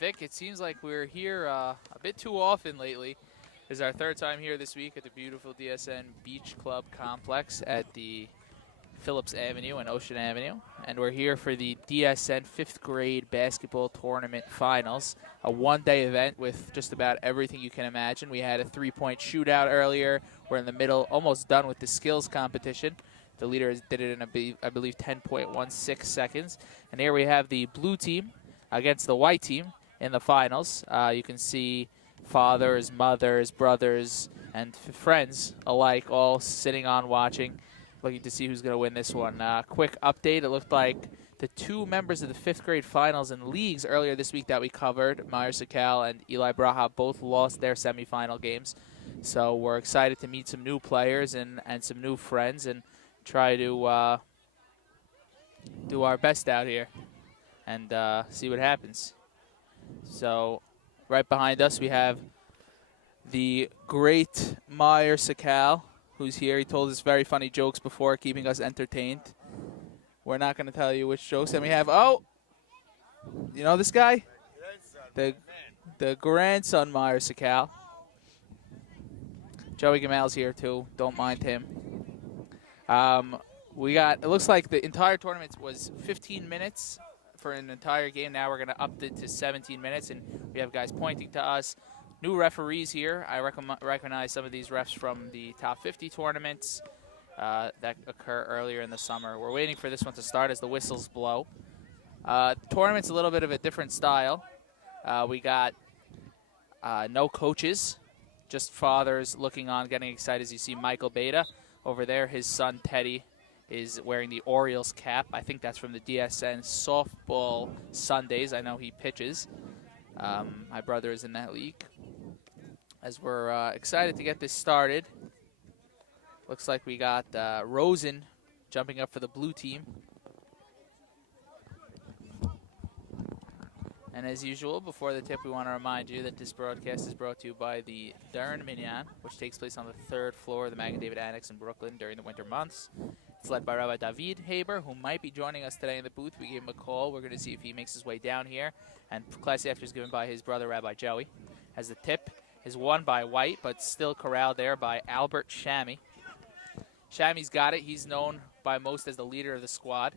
Vic, it seems like we're here a bit too often lately. This is our third time here this week at the beautiful DSN Beach Club complex at the Phillips Avenue and Ocean Avenue. And we're here for the DSN 5th grade basketball tournament finals, a one-day event with just about everything you can imagine. We had a three-point shootout earlier. We're in the middle, almost done with the skills competition. The leaders did it in, I believe, 10.16 seconds. And here we have the blue team against the white team in the finals. You can see fathers, mothers, brothers, and friends alike all sitting on watching, looking to see who's going to win this one. Quick update, it looked like the two members of the 5th grade finals and leagues earlier this week that we covered, Meyer Sakkal and Eli Braha, both lost their semifinal games. So we're excited to meet some new players and some new friends and try to do our best out here and see what happens. So right behind us we have the great Meyer Sakkal, who's here. He told us very funny jokes before, keeping us entertained. We're not going to tell you which jokes. And we have, you know this guy? The grandson Meyer Sakkal. Joey Gamal's here too. Don't mind him. It looks like the entire tournament was 15 minutes for an entire game. Now we're going to up it to 17 minutes, and we have guys pointing to us. New referees here. I recognize some of these refs from the top 50 tournaments that occur earlier in the summer. We're waiting for this one to start as the whistles blow. The tournament's a little bit of a different style. We got no coaches, just fathers looking on, getting excited as you see Michael Beta. Over there, his son Teddy is wearing the Orioles cap. I think that's from the DSN Softball Sundays. I know he pitches. My brother is in that league. As we're excited to get this started, looks like we got Rosen jumping up for the blue team. And as usual, before the tip, we want to remind you that this broadcast is brought to you by the Dern Minyan, which takes place on the 3rd floor of the Magen David Annex in Brooklyn during the winter months. It's led by Rabbi David Haber, who might be joining us today in the booth. We gave him a call. We're going to see if he makes his way down here. And class after is given by his brother, Rabbi Joey. As the tip is won by White, but still corralled there by Albert Shami. Shami's got it. He's known by most as the leader of the squad.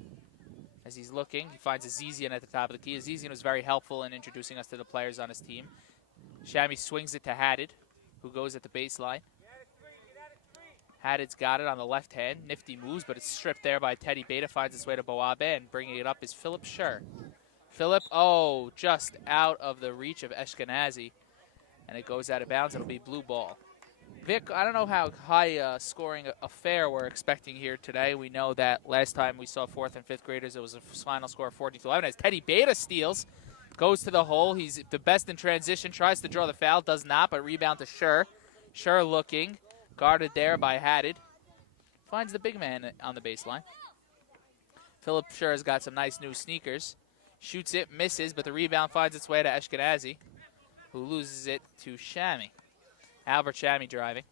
As he's looking, he finds Azizian at the top of the key. Azizian was very helpful in introducing us to the players on his team. Shami swings it to Haddad, who goes at the baseline. Haddad's got it on the left hand. Nifty moves, but it's stripped there by Teddy Beta. Finds its way to Boabe, and bringing it up is Philip Scher. Philip, just out of the reach of Eshkenazi. And it goes out of bounds. It'll be blue ball. Vic, I don't know how high scoring affair we're expecting here today. We know that last time we saw 4th and 5th graders, it was a final score of 40-11. As Teddy Beta steals, goes to the hole. He's the best in transition, tries to draw the foul, does not, but rebound to Scher. Scher looking, guarded there by Haddad. Finds the big man on the baseline. Philip Scher has got some nice new sneakers. Shoots it, misses, but the rebound finds its way to Eshkenazi, who loses it to Shami. Albert Shami driving.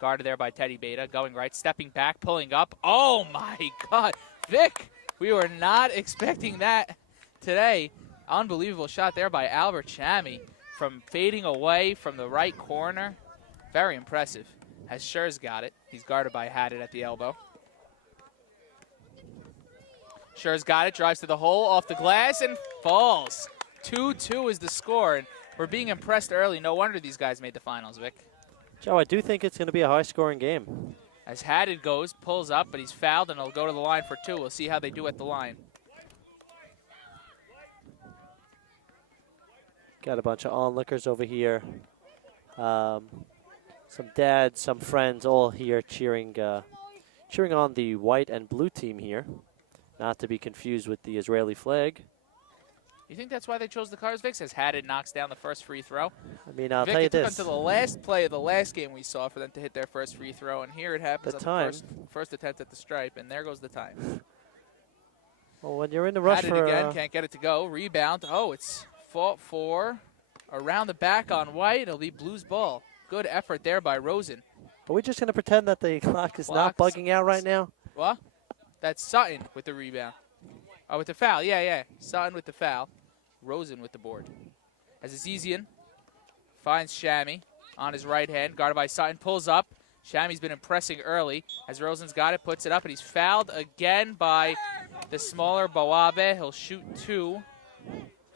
Guarded there by Teddy Beta. Going right, stepping back, pulling up. Oh, my God. Vic, we were not expecting that today. Unbelievable shot there by Albert Shami from fading away from the right corner. Very impressive. As Scher's got it. He's guarded by Haddad at the elbow. Scher's got it. Drives to the hole, off the glass, and falls. 2-2 is the score. And we're being impressed early. No wonder these guys made the finals, Vic. Joe, I do think it's going to be a high-scoring game. As Haddad goes, pulls up, but he's fouled, and he'll go to the line for 2. We'll see how they do at the line. Got a bunch of onlookers over here. Some dads, some friends, all here cheering on the white and blue team here. Not to be confused with the Israeli flag. You think that's why they chose the Cars, Vic? As Haddad knocks down the first free throw. I mean, I'll Vic, tell you it took this. until the last play of the last game we saw for them to hit their first free throw, and here it happens on the first attempt at the stripe, and there goes the time. Well, when you're in the rush Haddad for again, can't get it to go. Rebound. It's fought for. Around the back on White. It'll be Blues ball. Good effort there by Rosen. Are we just going to pretend that the clock is not bugging out right now? What? That's Sutton with the rebound. Oh, with the foul. Yeah. Sutton with the foul. Rosen with the board. as Azizian finds Shammy on his right hand, guarded by Sutton, pulls up. Shammy's been impressing early as Rosen's got it, puts it up, and he's fouled again by the smaller Bawabe. He'll shoot 2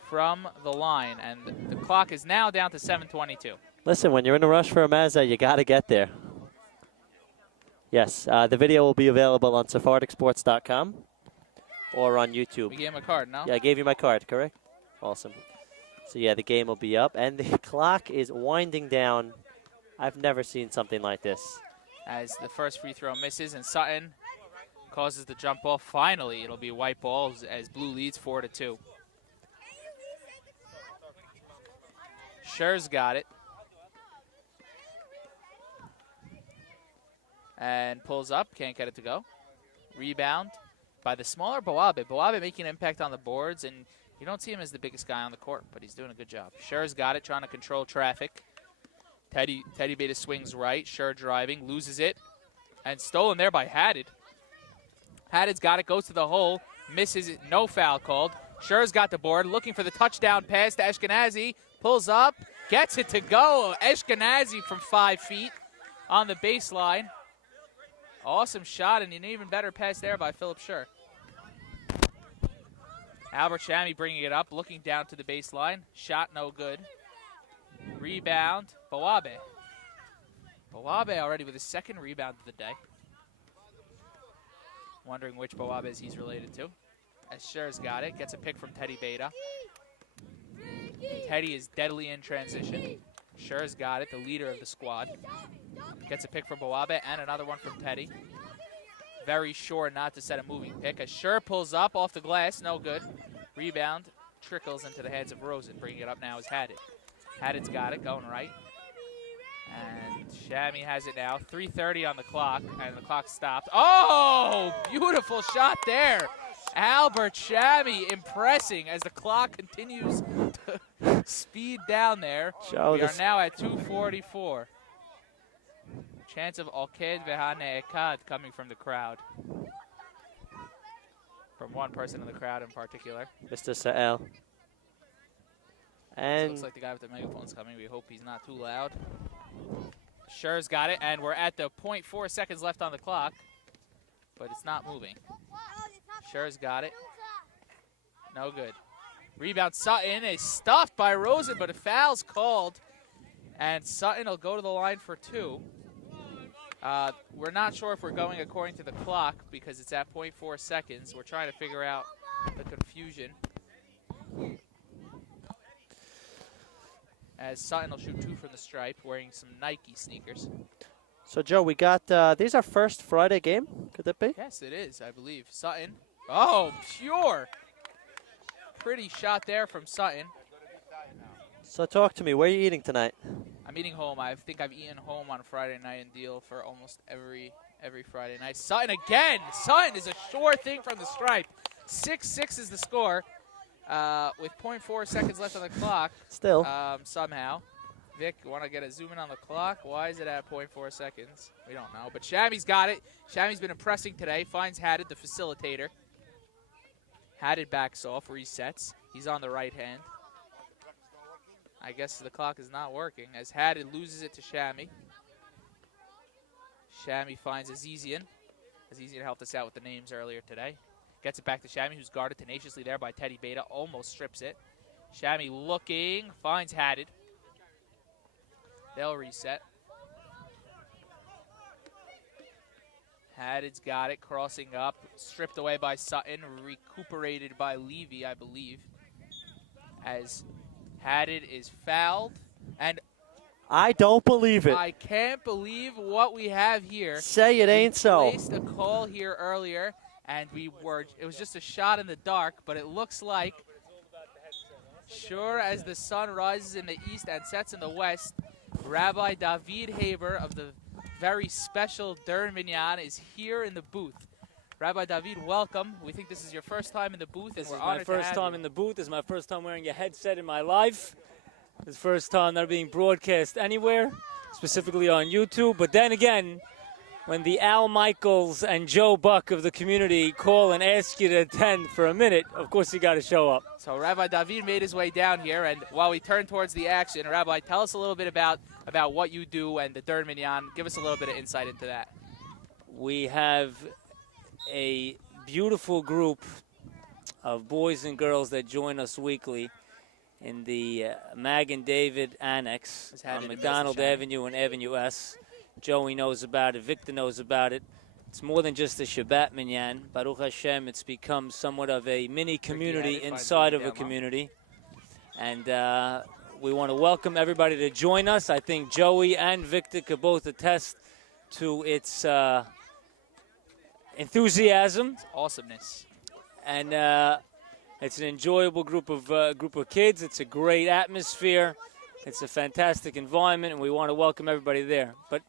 from the line, and the clock is now down to 7:22. Listen, when you're in a rush for a Mazda, you got to get there. Yes, the video will be available on sephardicsports.com or on YouTube. We gave him a card, no? Yeah, I gave you my card, correct? Awesome. So, yeah, the game will be up, and the clock is winding down. I've never seen something like this. As the first free throw misses, and Sutton causes the jump ball. Finally, it'll be a white ball as Blue leads 4-2. Scher's got it. And pulls up, can't get it to go. Rebound by the smaller Bawabe. Bawabe making an impact on the boards, and you don't see him as the biggest guy on the court, but he's doing a good job. Scher's got it, trying to control traffic. Teddy Beta swings right, Scher driving, loses it, and stolen there by Haddad. Haddad's got it, goes to the hole, misses it, no foul called. Scher's got the board, looking for the touchdown pass to Eshkenazi, pulls up, gets it to go. Eshkenazi from 5 feet on the baseline. Awesome shot, and an even better pass there by Philip Scher. Albert Shammy bringing it up, looking down to the baseline. Shot no good. Rebound, Bawabe. Bawabe already with his second rebound of the day. Wondering which Bawabes he's related to. As Scher's got it, gets a pick from Teddy Beta. Teddy is deadly in transition. Scher's got it, the leader of the squad. Gets a pick from Bawabe and another one from Teddy. Very sure not to set a moving pick. As Scher pulls up off the glass, no good. Rebound trickles into the hands of Rosen. Bringing it up now is Haddad. Haddad's got it, going right. And Shammy has it now. 3:30 on the clock, and the clock stopped. Oh, beautiful shot there. Albert Shammy impressing as the clock continues to speed down there. We are now at 2:44. Chance of Alked Vehane Ekad coming from the crowd. From one person in the crowd in particular. Mr. Sa'el. And looks like the guy with the megaphone's coming. We hope he's not too loud. Scher's got it, and we're at the 0.4 seconds left on the clock, but it's not moving. Scher's got it. No good. Rebound Sutton is stuffed by Rosen, but a foul's called, and Sutton will go to the line for 2. We're not sure if we're going according to the clock because it's at 0.4 seconds. We're trying to figure out the confusion. As Sutton will shoot 2 from the stripe, wearing some Nike sneakers. So, Joe, we got, this is our first Friday game, could that be? Yes, it is, I believe. Sutton. Oh, pure. Pretty shot there from Sutton. So talk to me, where are you eating tonight? I'm eating home. I think I've eaten home on Friday night and deal for almost every Friday night. Sutton again. Sutton is a sure thing from the stripe. 6-6 is the score. With 0.4 seconds left on the clock. Still. Somehow. Vic, want to get a zoom in on the clock? Why is it at 0.4 seconds? We don't know. But Shammy's got it. Shammy's been impressing today. Finds Haddad, the facilitator. Haddad backs off, resets. He's on the right hand. I guess the clock is not working as Haddad loses it to Shammy. Shammy finds Azizian. Azizian helped us out with the names earlier today. Gets it back to Shammy, who's guarded tenaciously there by Teddy Beta. Almost strips it. Shammy looking, finds Haddad. They'll reset. Haddad's got it, crossing up. Stripped away by Sutton. Recuperated by Levy, I believe. As Haddad is fouled. And I don't believe it. I can't believe what we have here. Say it ain't so. We placed a call here earlier, and it was just a shot in the dark, but it looks like, sure as the sun rises in the east and sets in the west, Rabbi David Haber of the very special Dern Minyan is here in the booth. Rabbi David, welcome. We think this is your first time in the booth. This is my first time in the booth. This is my first time wearing a headset in my life. This is the first time that I'm being broadcast anywhere, specifically on YouTube. But then again, when the Al Michaels and Joe Buck of the community call and ask you to attend for a minute, of course you got to show up. So Rabbi David made his way down here, and while we turn towards the action, Rabbi, tell us a little bit about what you do and the Dern Minyan. Give us a little bit of insight into that. We have a beautiful group of boys and girls that join us weekly in the Magen David Annex on McDonald Avenue and Avenue S. Joey knows about it. Victor knows about it. It's more than just a Shabbat Minyan. Baruch Hashem, it's become somewhat of a mini community inside of a community. And we want to welcome everybody to join us. I think Joey and Victor could both attest to its enthusiasm. It's awesomeness. And it's an enjoyable group of kids. It's a great atmosphere. It's a fantastic environment, and we want to welcome everybody there. But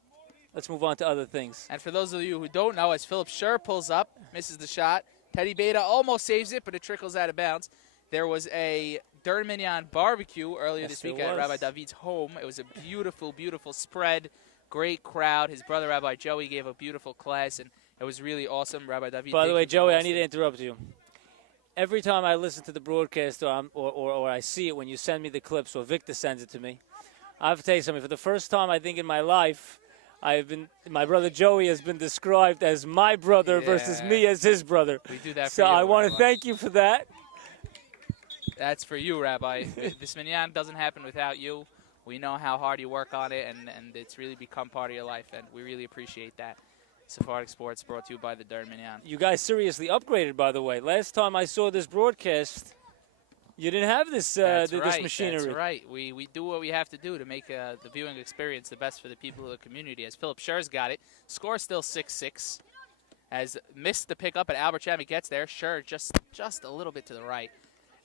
let's move on to other things. And for those of you who don't know, as Philip Scher pulls up, misses the shot, Teddy Beta almost saves it, but it trickles out of bounds. There was a Dern Minyan barbecue earlier this week at Rabbi David's home. It was a beautiful, beautiful spread, great crowd. His brother, Rabbi Joey, gave a beautiful class, and it was really awesome. Rabbi David. By the way, Joey, I need to interrupt you. Every time I listen to the broadcast or I see it when you send me the clips or Victor sends it to me, I have to tell you something. For the first time, I think, in my life, my brother Joey has been described as my brother versus me as his brother. We do that for so you, I want Rabbi. to thank you for that. That's for you, Rabbi. This minyan doesn't happen without you. We know how hard you work on it, and it's really become part of your life, and we really appreciate that. Sephardic Sports brought to you by the Dern Minyan. You guys seriously upgraded, by the way. Last time I saw this broadcast, you didn't have this this machinery. That's right. We do what we have to do to make the viewing experience the best for the people of the community. As Philip Scher's got it, score still 6-6. As missed the pickup, but Albert Chami gets there. Scher just a little bit to the right.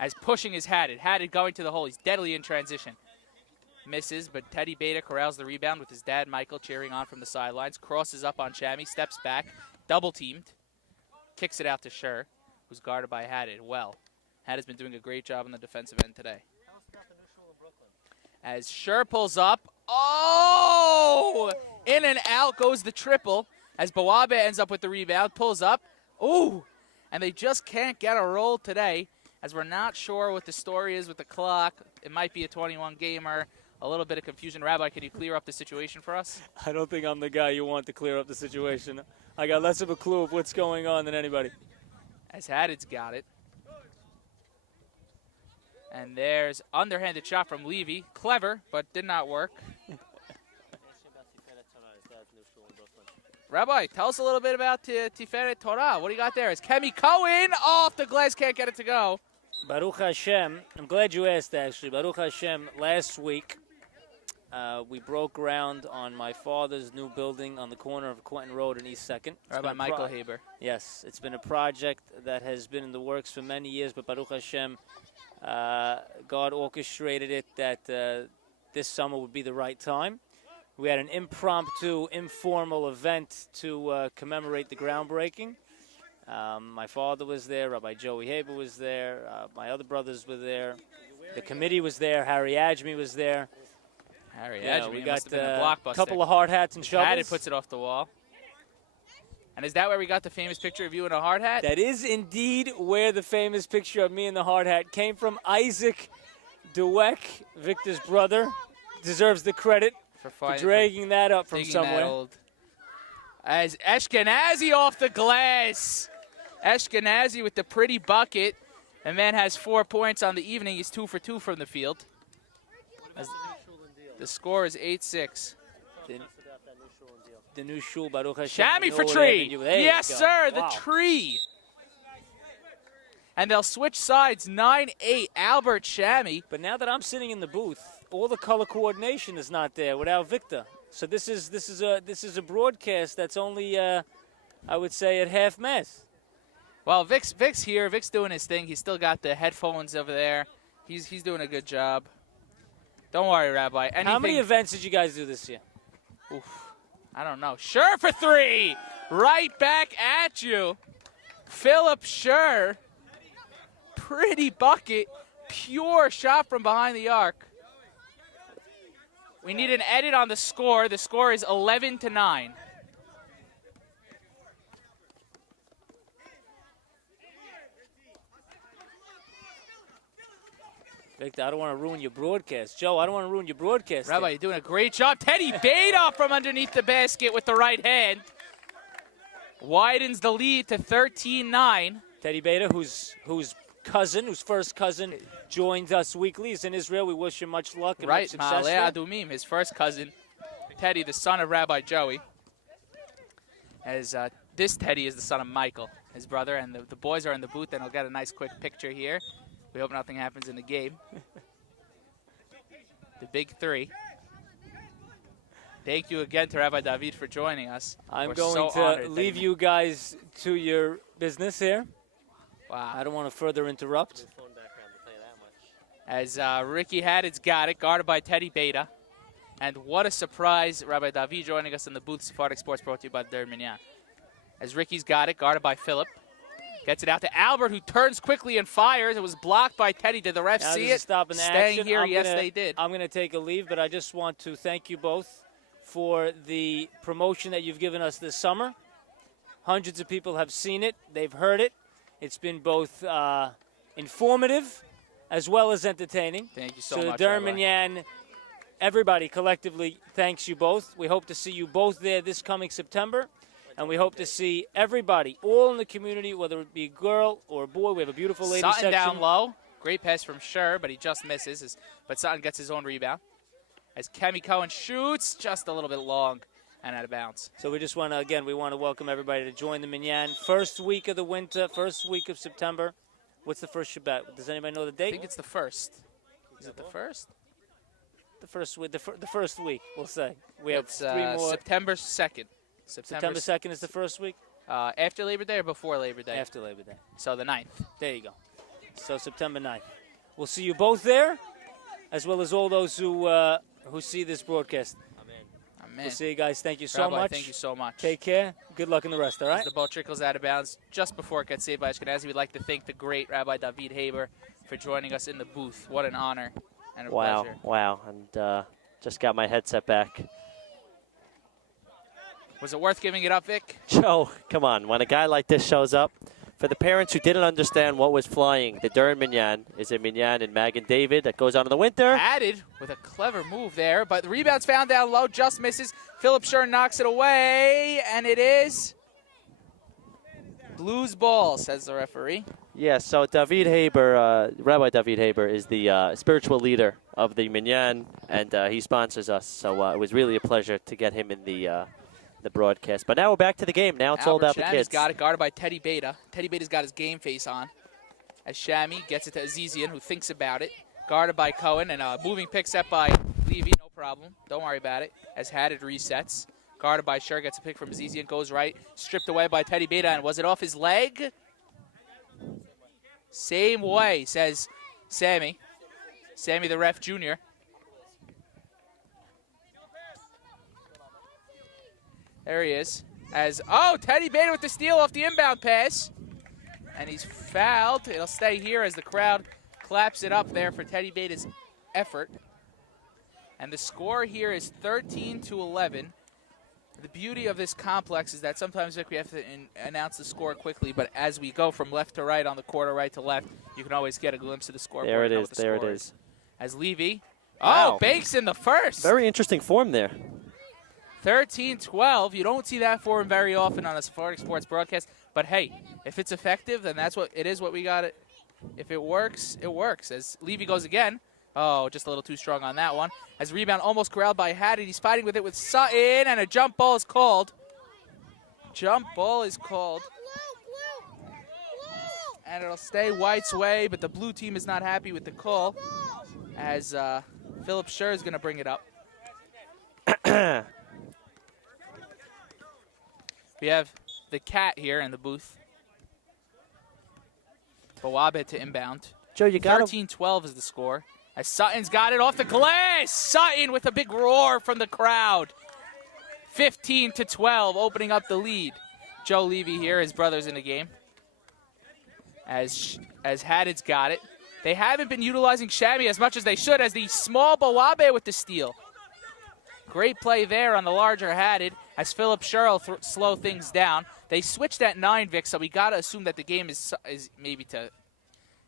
As pushing his Haddad. Haddad going to the hole. He's deadly in transition. Misses, but Teddy Beta corrals the rebound with his dad, Michael, cheering on from the sidelines. Crosses up on Chami, steps back, double-teamed. Kicks it out to Scher, who's guarded by Haddad. Well, Haddad's been doing a great job on the defensive end today. As Scher pulls up. Oh! In and out goes the triple. As Bawabe ends up with the rebound, pulls up. Ooh! And they just can't get a roll today, as we're not sure what the story is with the clock. It might be a 21-gamer. A little bit of confusion. Rabbi, can you clear up the situation for us? I don't think I'm the guy you want to clear up the situation. I got less of a clue of what's going on than anybody. As Haddad's got it. And there's underhanded shot from Levy. Clever, but did not work. Rabbi, tell us a little bit about Tiferet Torah. What do you got there? Is Kemi Cohen off the glass, can't get it to go. Baruch Hashem, I'm glad you asked, actually. Baruch Hashem, last week we broke ground on my father's new building on the corner of Quentin Road and East 2nd. Rabbi Michael Haber. Yes, it's been a project that has been in the works for many years, but Baruch Hashem, God orchestrated it that this summer would be the right time. We had an impromptu, informal event to commemorate the groundbreaking. My father was there, Rabbi Joey Haber was there, my other brothers were there, the committee was there, Harry Ajmi was there. Harry Ajmi, we must got have been a blockbuster. a couple of hard hats and shovels. Haddad puts it off the wall. And is that where we got the famous picture of you in a hard hat? That is indeed where the famous picture of me in the hard hat came from. Isaac Dweck, Victor's brother, deserves the credit for dragging that up from somewhere. As Ashkenazi off the glass. Ashkenazi with the pretty bucket. And man has 4 points on the evening. He's 2 for 2 from the field. The score is 8-6. The new shul, Baruch Hashem. Chami for tree. Yes, sir, the tree. And they'll switch sides, 9-8, Albert Chami. But now that I'm sitting in the booth, all the color coordination is not there without Victor. So this is a broadcast that's only, I would say, at half mast. Well, Vic's here. Vic's doing his thing. He's still got the headphones over there. He's doing a good job. Don't worry, Rabbi. How many events did you guys do this year? Oof, I don't know. Scher for 3. Right back at you. Philip Scher. Pretty bucket. Pure shot from behind the arc. We need an edit on the score. The score is 11-9. Victor, I don't want to ruin your broadcast. Joe, I don't want to ruin your broadcast. Rabbi, you're doing a great job. Teddy Beta from underneath the basket with the right hand. Widens the lead to 13-9. Teddy Beta, whose first cousin, joins us weekly. He's in Israel. We wish him much luck and much success. Ma'aleh Adumim, his first cousin. Teddy, the son of Rabbi Joey. As this Teddy is the son of Michael, his brother, and the boys are in the booth, and we'll get a nice quick picture here. We hope nothing happens in the game. The big three. Thank you again to Rabbi David for joining us. I'm We're going so to leave you guys to your business here. Wow. I don't want to further interrupt. As Ricky Haddad's got it, guarded by Teddy Beta. And what a surprise, Rabbi David joining us in the booth. Sephardic Sports brought to you by Der Minyan. As Ricky's got it, guarded by Philip. Gets it out to Albert, who turns quickly and fires. It was blocked by Teddy. Did the ref see it? Stopping the Staying action. here, yes, they did. I'm going to take a leave, but I just want to thank you both for the promotion that you've given us this summer. Hundreds of people have seen it. They've heard it. It's been both informative as well as entertaining. Thank you so much, Der Rabbi. Minyan, everybody collectively thanks you both. We hope to see you both there this coming September. And we hope to see everybody, all in the community, whether it be a girl or a boy. We have a beautiful ladies Sutton section. down low. Great pass from Scher, but he just misses. But Sutton gets his own rebound. As Kemi Cohen shoots, just a little bit long and out of bounds. So we just want to, again, we want to welcome everybody to join the Minyan. First week of the winter, first week of September. What's the first Shabbat? Does anybody know the date? I think it's the first. Is it the first? The first week, the first week, we'll say. We have It's 3 more. September 2nd. September 2nd is the first week? After Labor Day or before Labor Day? After Labor Day. So the 9th. There you go. So September 9th. We'll see you both there, as well as all those who see this broadcast. Amen. We'll see you guys. Thank you so Rabbi, much. thank you so much. Take care. Good luck in the rest, all right? As the ball trickles out of bounds just before it gets saved by Ashkenazi, we'd like to thank the great Rabbi David Haber for joining us in the booth. What an honor and a pleasure. Wow. And just got my headset back. Was it worth giving it up, Vic? Joe, come on. When a guy like this shows up, for the parents who didn't understand what was flying, the Durham Minyan is a Minyan in Magen David that goes on in the winter. Added with a clever move there, but the rebound's found down low, just misses. Philip Scher knocks it away, and it is Blues ball, says the referee. Yeah, so David Haber, Rabbi David Haber is the spiritual leader of the Minyan, and he sponsors us. So it was really a pleasure to get him in the broadcast. But now we're back to the game. Now it's all about the kids. Got it, guarded by Teddy Beta. Teddy Beta's got his game face on. As Shami gets it to Azizian, who thinks about it. Guarded by Cohen, and a moving pick set by Levy. No problem. Don't worry about it. As Haddad resets. Guarded by Scher, gets a pick from Azizian, goes right. Stripped away by Teddy Beta, and was it off his leg? Same way, says Sammy. Sammy the ref junior. There he is. Teddy Beta with the steal off the inbound pass. And he's fouled. It'll stay here as the crowd claps it up there for Teddy Beta's effort. And the score here is 13-11. The beauty of this complex is that sometimes we have to announce the score quickly, but as we go from left to right on the court or right to left, you can always get a glimpse of the scoreboard. There it is. There it is. As Levy, Wow. banks in the first. Very interesting form there. 13-12. You don't see that form very often on a Sephardic Sports broadcast. But, hey, if it's effective, then that's what it is what we got. If it works, it works. As Levy goes again. Oh, just a little too strong on that one. As rebound almost corralled by Haddad. He's fighting with it with Sutton, and a jump ball is called. Jump ball is called. And it'll stay White's way, but the blue team is not happy with the call. As Philip Scher is going to bring it up. We have the cat here in the booth. Bawabe to inbound. Joe, you got 13-12 is the score. As Sutton's got it off the glass. Sutton with a big roar from the crowd. 15-12, opening up the lead. Joe Levy here, his brother's in the game. As Haddad's got it. They haven't been utilizing Shami as much as they should, as the small Bawabe with the steal. Great play there on the larger Haddad as Philip Scher slow things down. They switched at 9, Vic, so we got to assume that the game is maybe to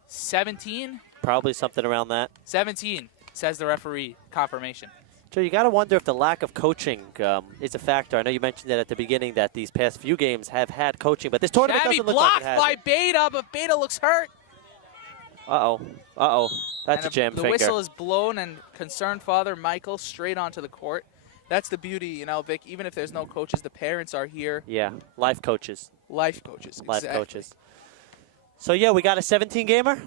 17. probably something around that. 17, says the referee confirmation. Joe, you got to wonder if the lack of coaching is a factor. I know you mentioned that at the beginning that these past few games have had coaching, but this tournament Shabby doesn't look like it blocked has by it. Beta, but Beta looks hurt. Uh-oh. Uh-oh. That's And a jam the finger. whistle is blown, and concerned father Michael straight onto the court. That's the beauty, you know, Vic. Even if there's no coaches, the parents are here. Yeah, life coaches. Life coaches. Life exactly. coaches. So, yeah, we got a 17-gamer.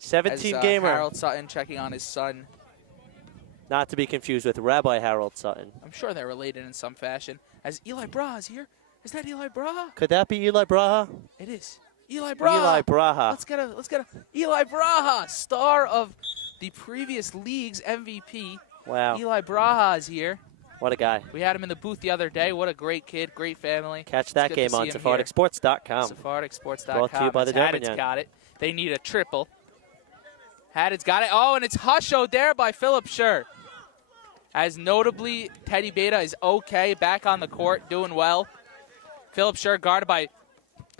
17-gamer. Harold Sutton checking on his son. Not to be confused with Rabbi Harold Sutton. I'm sure they're related in some fashion. As Eli Braha is here. Is that Eli Braha? Could that be Eli Braha? It is. Eli Braha. Eli Braha. Let's get a Eli Braha, star of the previous league's MVP. Wow. Eli Braha is here. What a guy. We had him in the booth the other day. What a great kid, great family. Catch that game on SephardicSports.com. SephardicSports.com. Brought to you by the Haddad's Derminion. got it. They need a triple. Haddad's got it. Oh, and it's hushoed there by Philip Scher. As notably, Teddy Beta is okay, back on the court, doing well. Philip Scher guarded by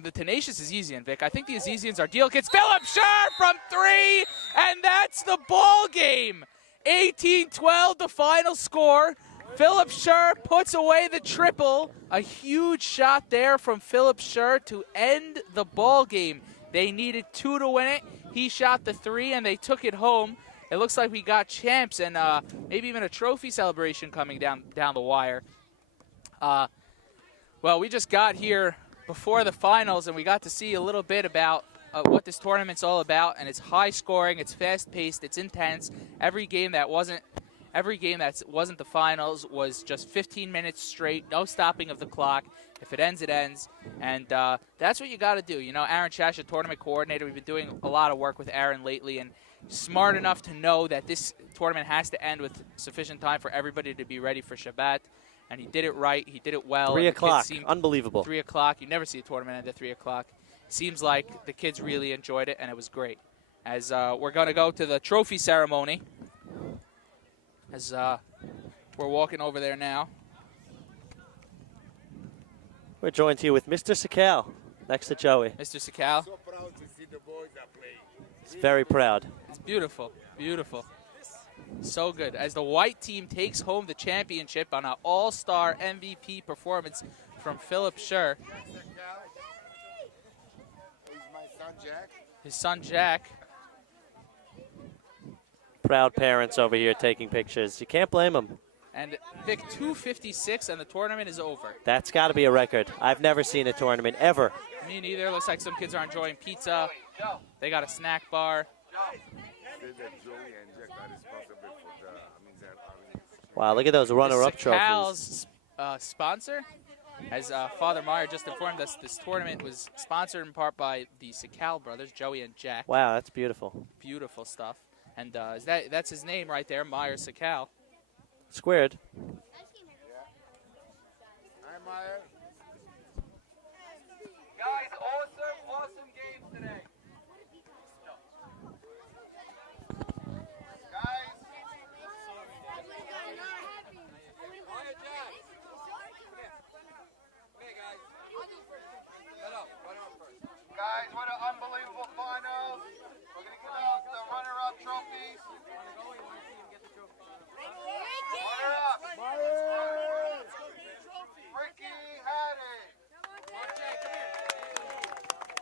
the tenacious Azizian, Vic. I think the Azizians are deal kits. Philip Scher from 3, and that's the ball game. 18-12, the final score. Philip Scher puts away the triple. A huge shot there from Philip Scher to end the ball game. They needed 2 to win it. He shot the 3, and they took it home. It looks like we got champs and maybe even a trophy celebration coming down the wire. Well, we just got here before the finals, and we got to see a little bit about what this tournament's all about. And it's high scoring, it's fast paced, it's intense. Every game that wasn't the finals was just 15 minutes straight, no stopping of the clock. If it ends, it ends. And that's what you got to do. You know, Aaron Chash, a tournament coordinator, we've been doing a lot of work with Aaron lately, and smart enough to know that this tournament has to end with sufficient time for everybody to be ready for Shabbat. And he did it right. He did it well. 3 o'clock. Unbelievable. 3 o'clock. You never see a tournament end at 3 o'clock. Seems like the kids really enjoyed it, and it was great. As we're going to go to the trophy ceremony. As we're walking over there now. We're joined here with Mr. Sakkal next to Joey. Mr. Sakkal. So proud to see the boys are playing. He's very proud. It's beautiful. Beautiful. So good. As the white team takes home the championship on an all-star MVP performance from Philip Scher. He's my son Jack. His son Jack. Proud parents over here taking pictures. You can't blame them. And Vic, 2:56, and the tournament is over. That's got to be a record. I've never seen a tournament ever. Me neither. Looks like some kids are enjoying pizza. They got a snack bar. Say that Joey and Jack are responsible for the Wow, look at those runner-up trophies. Sakal's sponsor. As Father Meyer just informed us, this tournament was sponsored in part by the Sakkal brothers, Joey and Jack. Wow, that's beautiful. Beautiful stuff. And that's his name right there, Meyer Sakkal. Squared. Hi, Meyer. Guys, awesome games today. Guys. Guys, what an unbelievable final. We're going to give out the runner-up trophies. Runner-up. Ricky had it.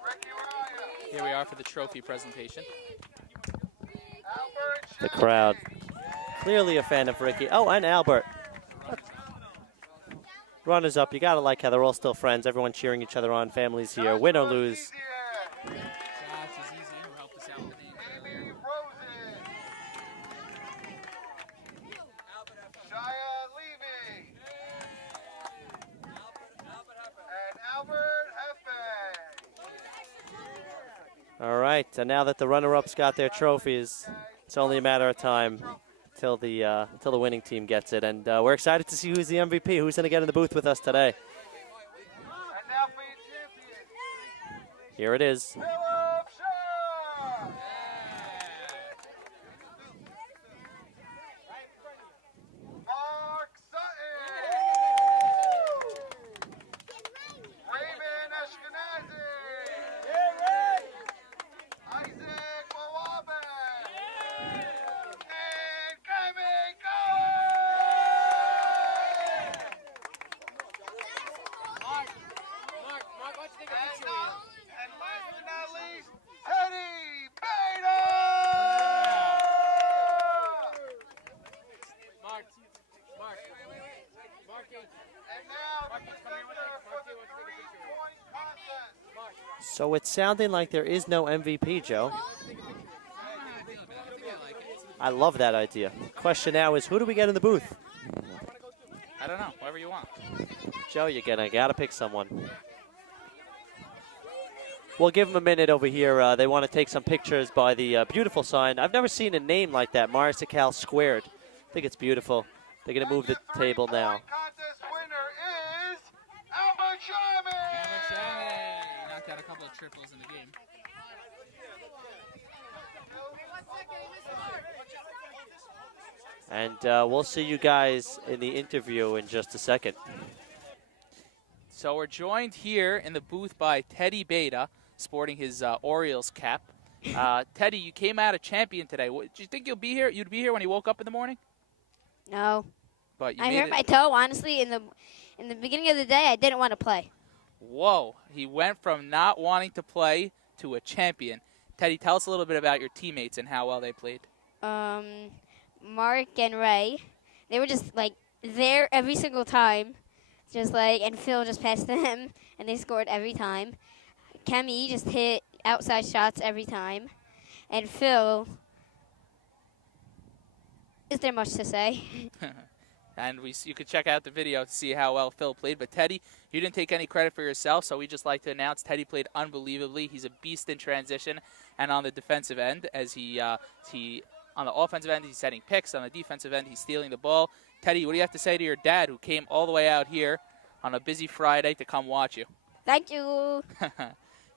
Ricky, where are you? Here we are for the trophy presentation. Albert. The crowd. Clearly a fan of Ricky. Oh, and Albert. Runners up. You got to like how they're all still friends. Everyone cheering each other on. Families here. Win or lose. Josh is easy, who helped us out with the Amy Rosen. Shia Levy. And Albert Hefe. All right. And now that the runner-ups got their trophies, it's only a matter of time till the winning team gets it. And we're excited to see who's the MVP, who's going to get in the booth with us today. And now for your champion, Here it is. Philip Scher. Mark Sutton. Raven Ashkenazi. Isaac Mawabe. So it's sounding like there is no MVP, Joe. I love that idea. Question now is, who do we get in the booth? I don't know. Whoever you want. Joe, gotta pick someone. We'll give them a minute over here. They want to take some pictures by the beautiful sign. I've never seen a name like that, Sakkal Squared. I think it's beautiful. They're going to move the table now. Contest winner is Albert Sherman. He knocked out a couple of triples in the game. And we'll see you guys in the interview in just a second. So we're joined here in the booth by Teddy Beta, sporting his Orioles cap. Teddy, you came out a champion today. Do you think you'd be here when you woke up in the morning? No. But you I made hurt it. my toe. Honestly, in the beginning of the day, I didn't want to play. Whoa, he went from not wanting to play to a champion. Teddy, tell us a little bit about your teammates and how well they played. Mark and Ray, they were just like there every single time, and Phil just passed them, and they scored every time. Kemi just hit outside shots every time, and Phil. Is there much to say? And you could check out the video to see how well Phil played. But Teddy, you didn't take any credit for yourself, so we just like to announce Teddy played unbelievably. He's a beast in transition and on the defensive end. As he on the offensive end, he's setting picks. On the defensive end, he's stealing the ball. Teddy, what do you have to say to your dad, who came all the way out here on a busy Friday to come watch you? Thank you.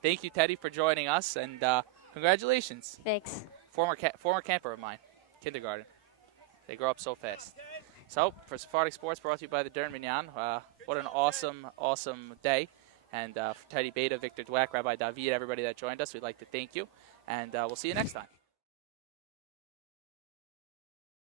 Thank you, Teddy, for joining us, and congratulations. Thanks. Former camper of mine, kindergarten. They grow up so fast. So, for Sephardic Sports, brought to you by the Dern Minyan. What an awesome, awesome day. And for Teddy Beta, Victor Dweck, Rabbi David, everybody that joined us, we'd like to thank you. And we'll see you next time.